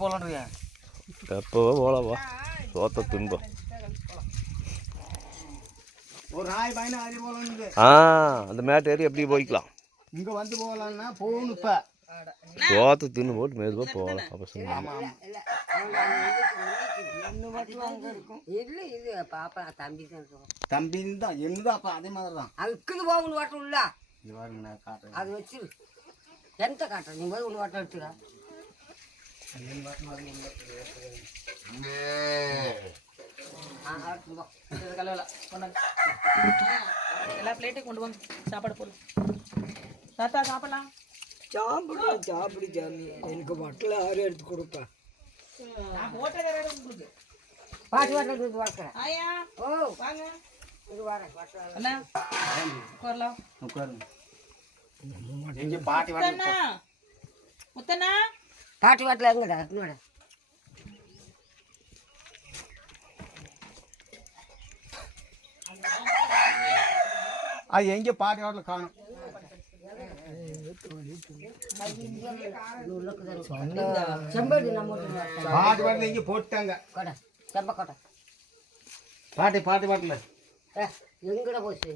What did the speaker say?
போகலான்றியா? எப்போவோ போகலாப்பா, சோத்த துன்பம். ஒரு நாய் பயணம் ஆறி போகலான்னு. அந்த மேட் ஏறி எப்படி போய்க்கலாம். இங்கே வந்து போகலான்னா போகணும். இப்போ சோத்த தின்னு போட்டு மெதுவாக போகலாம். அப்போ சொன்னாங்க தம்பி தான் என்னதான். அப்போ அதே மாதிரி தான் அதுக்குது போகணும் வாட்டம் இல்ல. இது பாருங்க, நான் காட்டுறேன். அது வச்சு எந்த காட்டுறேன். நீ போய் ஒன்று வாட்டம் எடுத்துக்க. எல்லா பிளேட்டையும் கொண்டு வாங்க, சாப்பாடு போடலாம். தாத்தா சாப்பிடலாம். சாப்பிடு சாமி. எனக்கு வட்டில் ஆறு எடுத்து கொடுப்பேன். பாட்டி வாட்டில் எடுத்து பார்க்குறேன். ஆயா ஓ வாங்க, இது வரேன். அண்ணா உட்காரலாம். உட்காருங்க. எங்கே பாட்டி வாட்டி முத்தண்ணா பாட்டி வாட்டில் எங்கடா இன்னோட அது எங்கே பாட்டி வாட்டில் காணும். செம்படி நம்ம பாட்டி வாட்டில் எங்கே போட்டாங்க. கொடை செம்ப கொட்டை பாட்டி பாட்டில் எங்கட போச்சு.